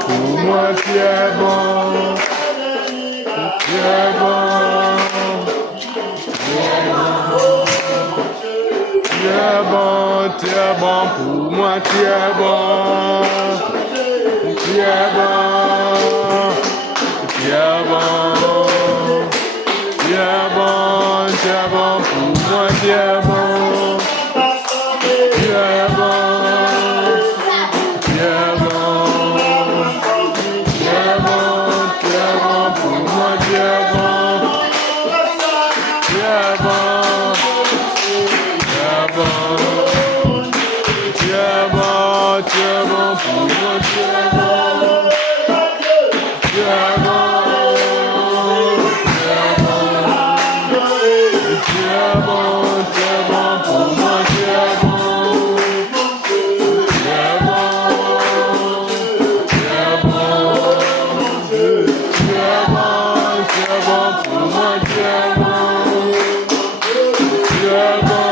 pour moi, tu es bon. Tu es bon. Tu es bon pour moi, tu es bon. Tu es bon. Tu es bon. Tu es bon pour moi, tu es bon. Tu es bon. Tu es bon. Tu es bon pour moi, tu es bon. Tu es bon. Tu es bon pour moi, tu es bon. Tu es bon. Tu es bon pour moi, tu es bon. Tu es bon. Tu es bon. Tu es bon pour moi, tu es bon. Tu es bon.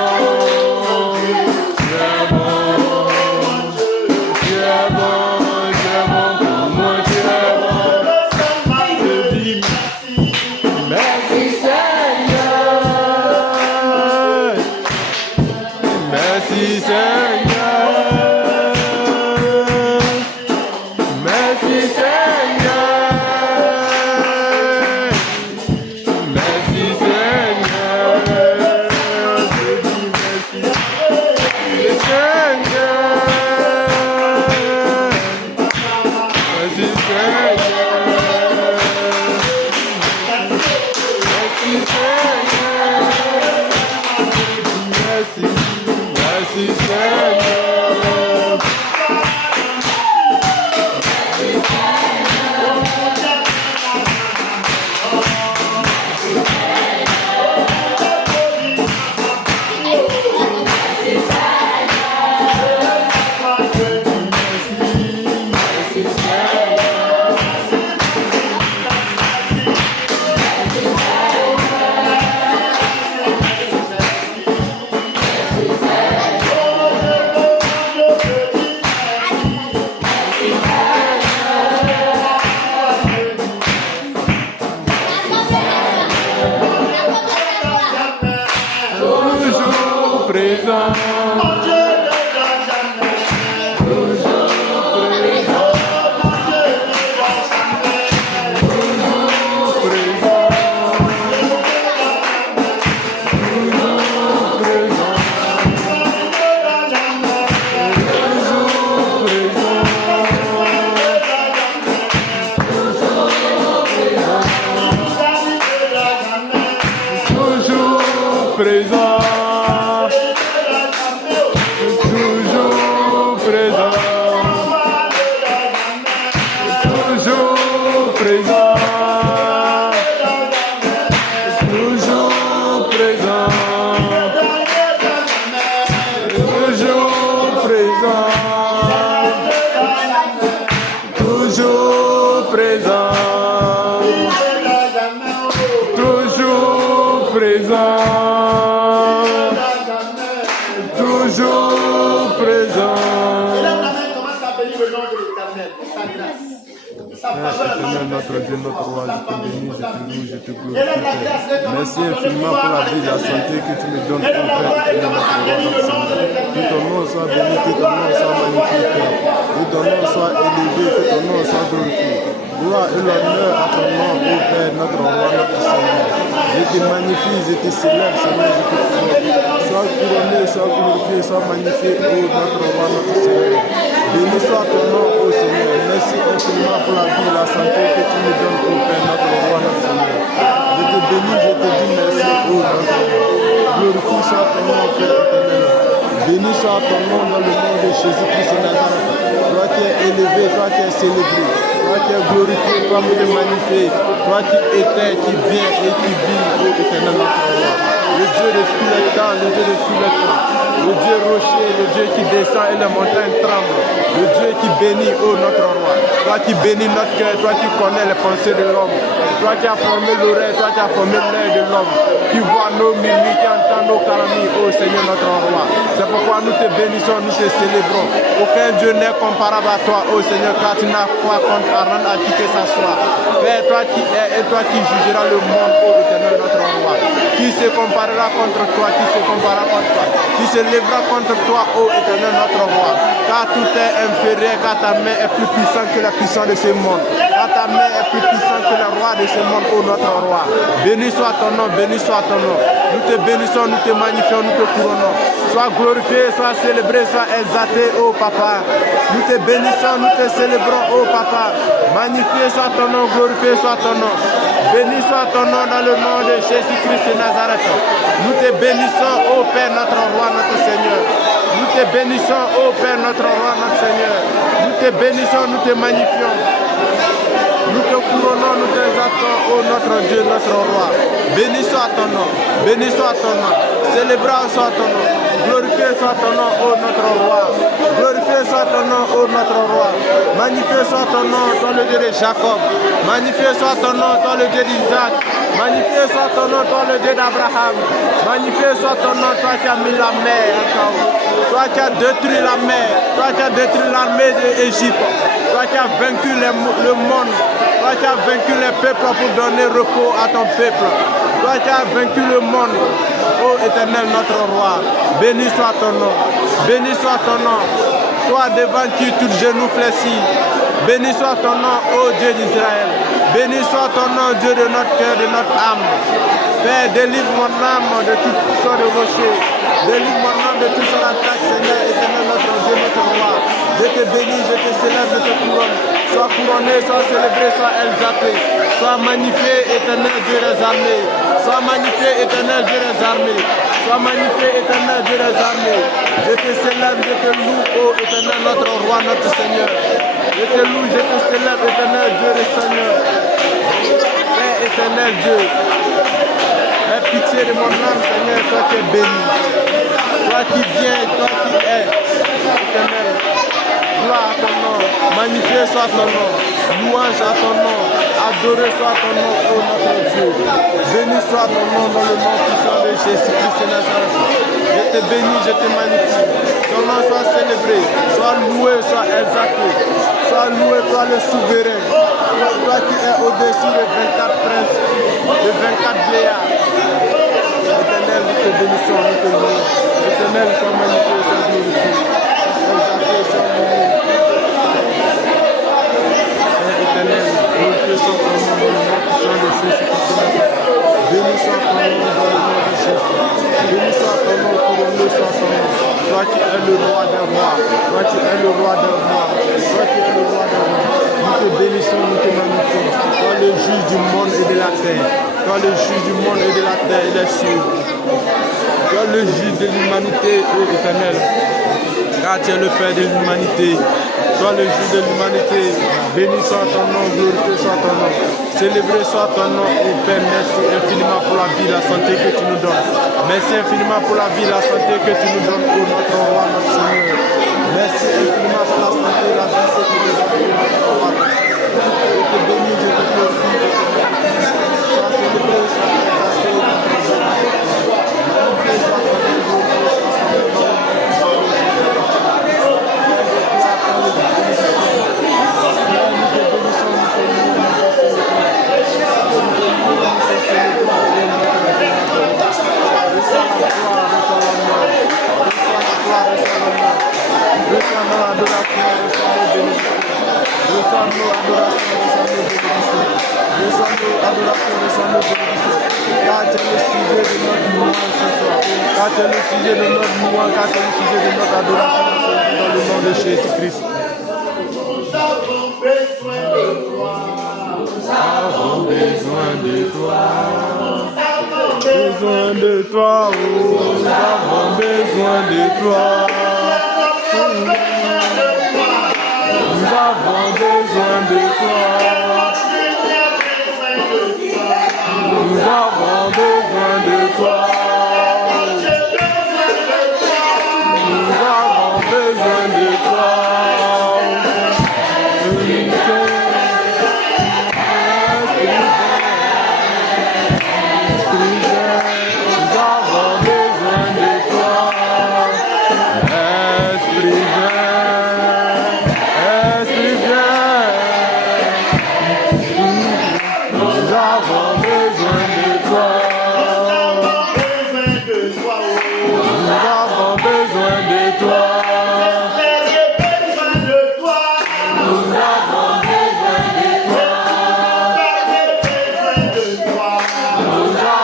Éternel, notre Dieu, notre roi, je te bénis, je te loue, je te glorifie. Merci infiniment pour la vie et la santé que tu me donnes, Père éternel, notre roi, notre Seigneur. Que ton nom soit béni, que ton nom soit magnifique, que ton nom soit élevé, que ton nom soit glorifié. Gloire et l'honneur à ton nom, ô Père, notre roi, notre Seigneur. Je te magnifie, je te célèbre, Seigneur, je te glorifie. Sois couronné, sois glorifié, sois magnifié, ô notre roi, notre Seigneur. Béni soit ton nom, ô Seigneur. Merci infiniment pour la vie et la santé que tu me donnes, ô Père, notre roi, notre Seigneur. Je te bénis, je te dis merci, ô notre roi. Glorifie soit ton nom, Père éternel. Béni soit ton nom dans le nom de Jésus-Christ de Nazareth. Toi qui es élevé, toi qui es célébré, toi qui es glorifié, toi qui es magnifié, toi qui étais, qui viens et qui vis, ô éternel, notre roi. Le Dieu de tous les temps, le Dieu de tous les temps. Le Dieu rocher, le Dieu qui descend et les montagnes tremblent. Le Dieu qui bénit, ô notre roi. Toi qui bénis notre cœur, toi qui connais les pensées de l'homme. toi qui as formé l'oreille, toi qui as formé l'œil de l'homme, qui voit nos mimiques, qui entend nos calamités, ô Seigneur notre roi. C'est pourquoi nous te bénissons, nous te célébrons. Aucun Dieu n'est comparable à toi, ô Seigneur, car tu n'as pas compte à rendre à qui que ça soit. Père, toi qui es et toi qui jugeras le monde, ô Éternel notre roi. Qui se comparera contre toi, qui se comparera contre toi, qui se lèvera contre toi, ô Éternel notre roi. Car tout est inférieur, car ta main est plus puissante que la puissance de ce monde. Car ta main est plus puissante que le roi de ce monde, ô notre roi. Béni soit ton nom, béni soit ton nom. Nous te bénissons, nous te magnifions, nous te couronnons. Sois glorifié, sois célébré, sois exalté, ô Papa. Nous te bénissons, nous te célébrons, ô Papa. Magnifié soit ton nom, glorifié soit ton nom. Béni soit ton nom dans le nom de Jésus-Christ de Nazareth. Nous te bénissons, ô Père, notre roi, notre Seigneur. Nous te bénissons, ô Père, notre roi, notre Seigneur. Nous te bénissons, nous te magnifions. Nous te couronnons, nous t'exaltons, ô notre Dieu, notre roi. Béni soit ton nom, béni soit ton nom. Célébrant soit ton nom. Glorifié soit ton nom, ô notre roi. Glorifié soit ton nom, ô notre roi. Magnifié soit ton nom, toi le Dieu de Jacob. Magnifié soit ton nom, toi le Dieu d'Isaac. Magnifié soit ton nom, toi le Dieu d'Abraham. Magnifié soit ton nom, toi qui as mis la mer en chaos. Toi qui as détruit la mer. Toi qui as détruit l'armée d'Égypte. Toi qui as vaincu le monde. Toi qui as vaincu les peuples pour donner repos à ton peuple. Toi qui as vaincu le monde. Ô Éternel notre roi. Béni soit ton nom. Béni soit ton nom. Toi devant qui tout genou fléchit. Béni soit ton nom, ô Dieu d'Israël. Béni soit ton nom, Dieu de notre cœur, de notre âme. Père, délivre mon âme de toute sorte de rochers. Délivre mon âme de toute sorte d'attaque, Seigneur, Éternel, notre Dieu, notre roi. Je te bénis, je te célèbre, je te couronne. Sois couronné, sois célébré, sois exalté. Sois magnifié, Éternel, Dieu des armées. Sois magnifié, Éternel, Dieu des armées. Sois magnifié, Éternel, Dieu des armées. Je te célèbre, je te loue, ô Éternel, notre roi, notre Seigneur. Je te loue, je te célèbre, Éternel, Dieu des Seigneurs. Père éternel Dieu, aie pitié de mon âme, Seigneur, toi qui es béni. Toi qui viens, toi qui es éternel. Gloire à ton nom, magnifié soit ton nom, louange à ton nom, adoré soit ton nom, ô notre Dieu. Béni soit ton nom dans le nom puissant de Jésus-Christ de Nazareth. Je te bénis, je te magnifie. Ton nom soit célébré, soit loué, soit exalté. Sois loué, toi le souverain. Toi qui es au-dessus de 24 princes, de 24 vieillards. Éternel, nous te bénissons, nous te louons. Éternel, sois magnifié, sois glorifié. Exalté, sois loué. Éternel, glorifié soit ton nom dans le nom puissant de Jésus-Christ. Béni soit ton nom dans le nom de Jésus. Béni soit ton nom, couronné soit ton nom. Toi qui es le roi des rois. Toi qui es le roi des rois. Toi qui es le roi des rois. Nous te bénissons, nous te magnifions. Toi le juge du monde et de la terre. Toi le juge du monde et de la terre et des cieux. Toi le juge de l'humanité, ô Éternel. Car tu es le Père de l'humanité. Toi le juge de l'humanité. Béni soit ton nom, glorifié soit ton nom. Célébré soit ton nom, ô Père. Merci infiniment pour la vie, la santé que tu nous donnes. Merci infiniment pour la vie, la santé que tu nous donnes, ô notre roi, notre Seigneur. Merci infiniment pour la santé, la vie que tu nous donnes, ô notre roi. Je te bénis, je te glorifie. Sois célébré, sois exalté, magnifié soit ton nom, glorifié soit ton nom. Car tu es le sujet de notre louange, car tu es le sujet de notre adoration dans le nom de Jésus-Christ. Nous avons besoin de toi. Nous avons besoin de toi. Besoin de toi, oh, nous avons besoin de toi. Nous avons besoin de toi. Nous avons besoin de toi. Nous avons besoin de toi. Nous avons besoin de toi.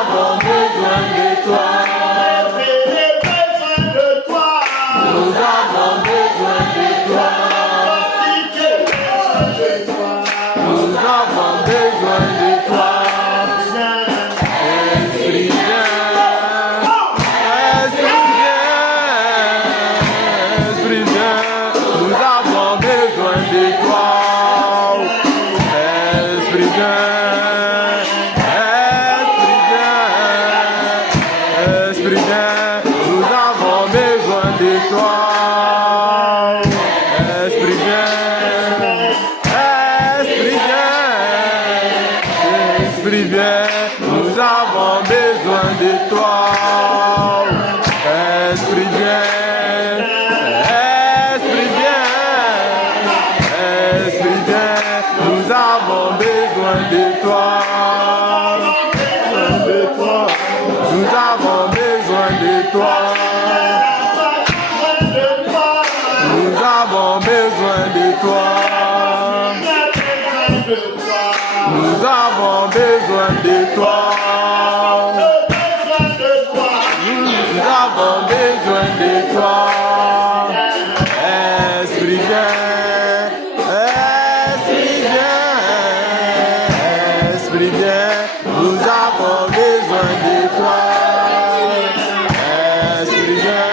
avons besoin de toi. Nous avons besoin de toi. Nous avons besoin de toi. Esprit Saint, Esprit Saint, nous avons besoin de toi. Esprit Saint, Esprit Saint, nous avons besoin de toi. Esprit Saint, Esprit Saint, nous avons besoin de toi. Esprit Saint, Esprit Saint, nous avons besoin de toi. Nous avons besoin de toi. Nous avons besoin de toi. Nous avons besoin de toi. Nous avons besoin de toi. Esprit Saint, Esprit Saint, nous avons besoin de toi. Esprit Saint,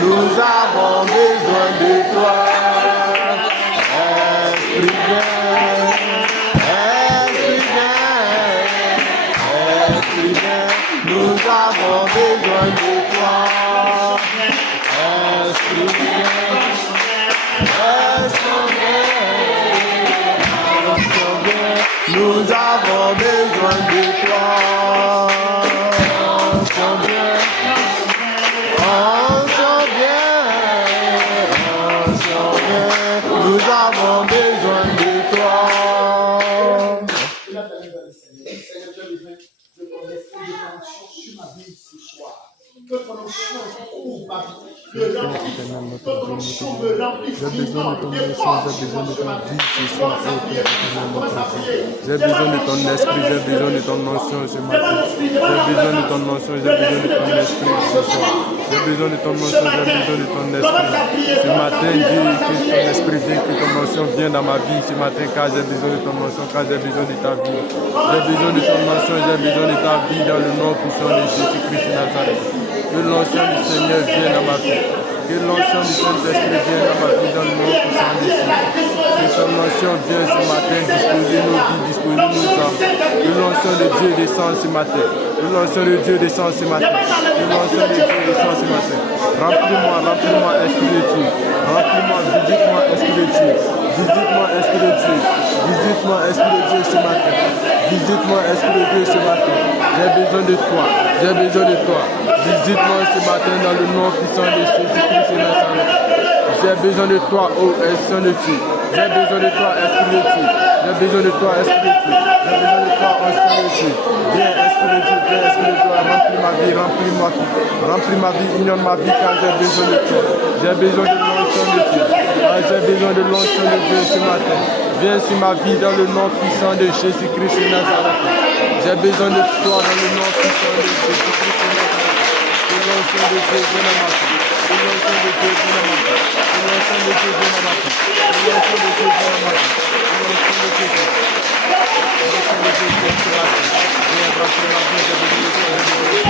nous avons besoin de toi. Esprit Saint, nous avons besoin de toi. Esprit Saint, nous avons besoin de toi. Nous avons besoin de toi. J'ai besoin de ton onction, j'ai besoin de ta vie ce soir. J'ai besoin de ton esprit, j'ai besoin de ton onction ce matin. J'ai besoin de ton onction, j'ai besoin de ton esprit ce soir. J'ai besoin de ton onction, j'ai besoin de ton esprit. Ce matin, Dieu, que ton esprit vienne, que ton onction vienne dans ma vie ce matin, car j'ai besoin de ton onction, car j'ai besoin de ta vie. J'ai besoin de ton onction, j'ai besoin de ta vie dans le nom puissant de Jésus-Christ de Nazareth. Que l'onction du Seigneur vienne dans ma vie. Que l'onction du Saint-Esprit vienne dans ma vie dans le nom puissant de Jésus. Que ton onction vienne ce matin disposer nos vies, disposer nos âmes. Que l'onction de Dieu descende ce matin. Que l'onction de Dieu descende ce matin. Que l'onction de Dieu descende ce matin. Remplis-moi, remplis-moi, Esprit de Dieu. Remplis-moi, visite-moi, Esprit de Dieu. Visite-moi, Esprit de Dieu. Visite-moi, Esprit de Dieu ce matin. Visite-moi, Esprit de Dieu ce matin. J'ai besoin de toi. J'ai besoin de toi. Visite-moi ce matin dans le nom puissant de Jésus-Christ de Nazareth. J'ai besoin de toi, ô Esprit de Dieu. J'ai besoin de toi, Esprit de Dieu. J'ai besoin de toi, Esprit de Dieu. J'ai besoin de toi, Esprit de Dieu. Viens, Esprit de Dieu, viens, Esprit de toi. Remplis ma vie, remplis-moi tout. Remplis ma vie, ignore ma vie, car j'ai besoin de toi. J'ai besoin de l'onction de Dieu. J'ai besoin de l'onction de Dieu ce matin. Viens sur ma vie dans le nom puissant de Jésus-Christ de Nazareth. J'ai besoin de toi dans le nom puissant de Jésus-Christ de Nazareth. Que l'onction de Dieu vienne à ma vie. Que l'onction de Dieu vienne à ma vie. Que l'onction de Dieu vienne à ma vie. Que l'onction de Dieu vienne à ma vie. Que l'onction de Dieu vienne. L'onction de Dieu vienne sur ma vie. Viens abracer ma vie. J'ai besoin de toi.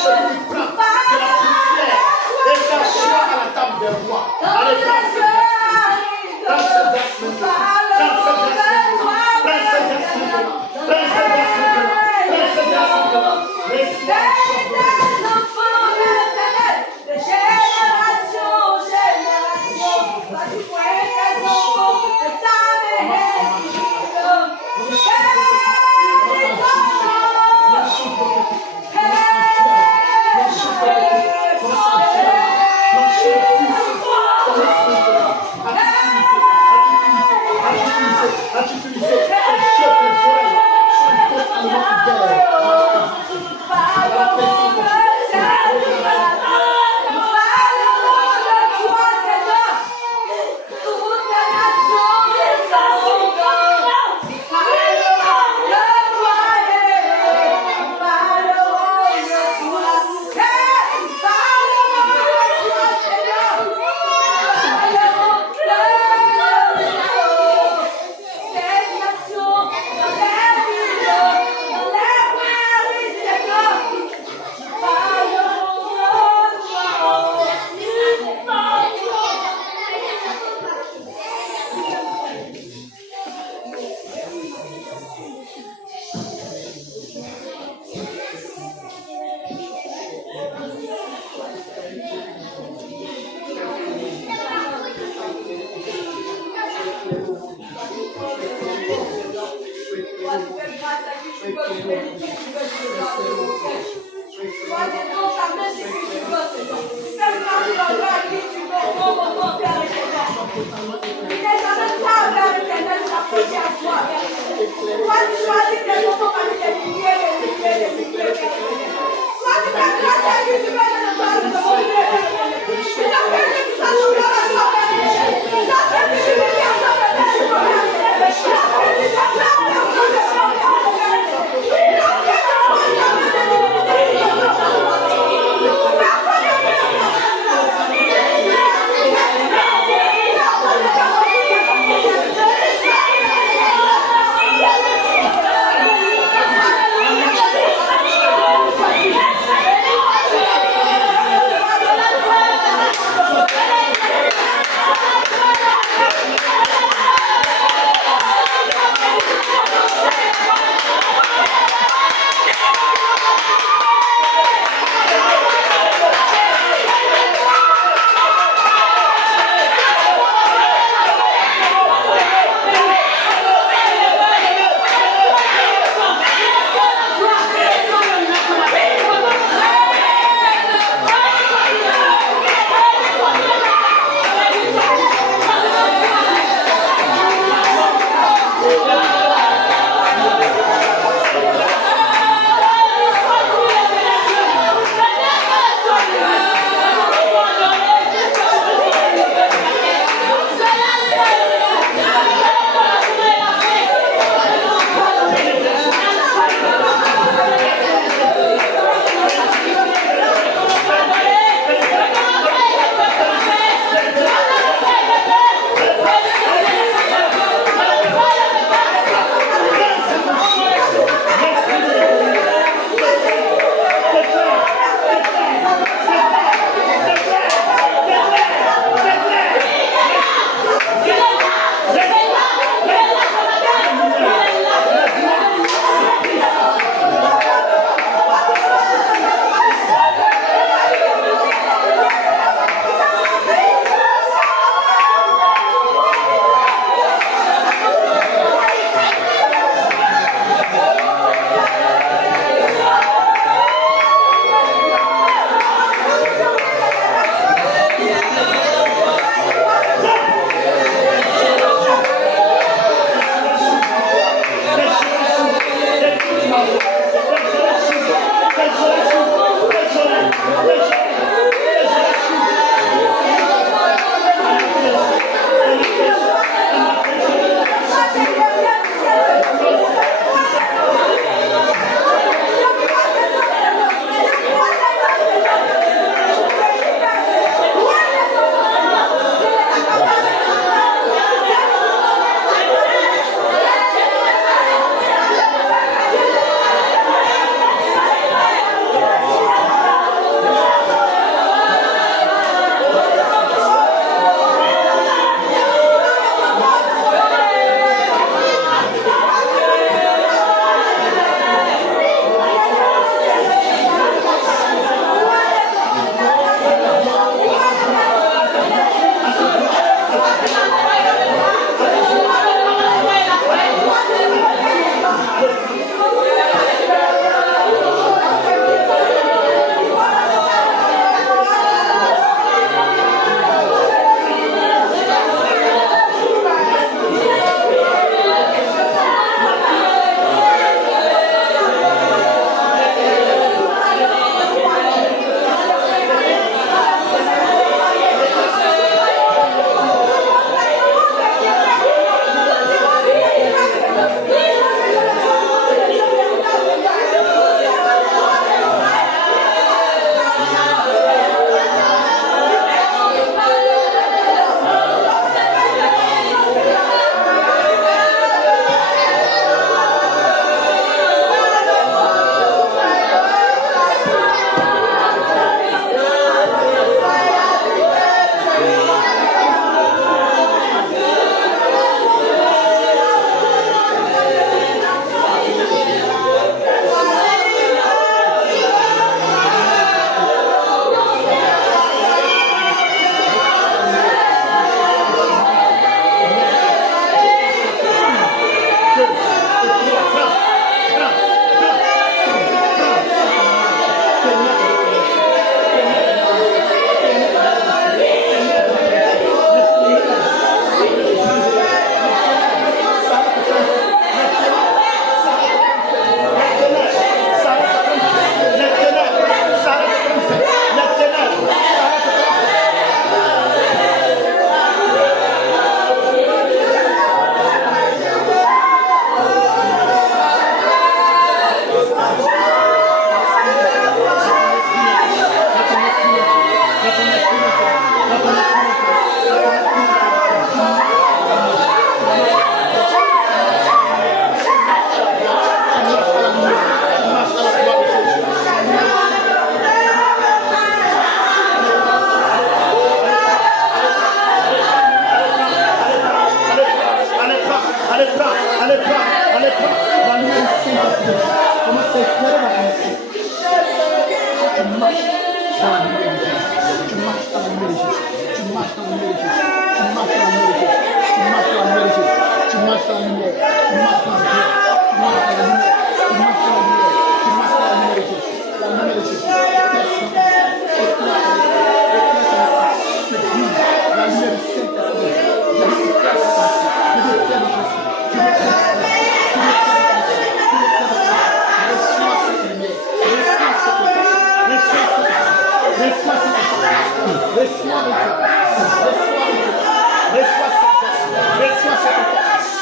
celui prend de la poussière et t'assoit à la table des rois. Allez, prends ce geste. Prends ce geste maintenant. Prends ce geste maintenant. Prends ce geste maintenant. Prends ce geste maintenant. Prends ce geste maintenant. Reçois le de génération en génération, toi tu pourrais tes enfants de ta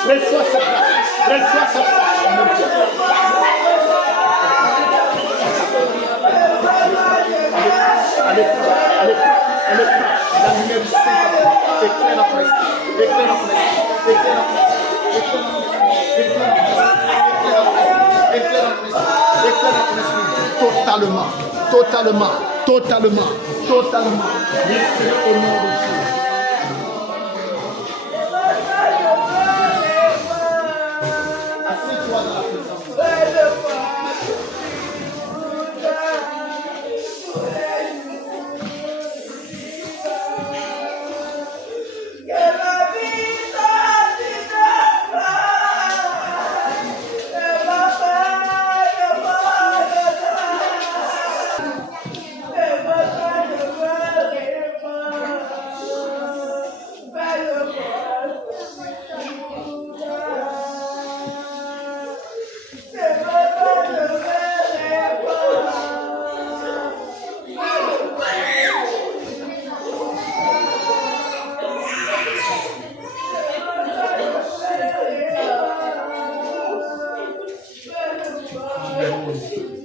Reçois cette grâce. Reçois cette force. Allez, la lumière du Saint-Esprit éclaire notre esprit, éclaire notre esprit, éclaire notre esprit, éclaire notre esprit, totalement. Laissez au nom de Dieu. Assieds-toi dans la présence de Dieu. Amen.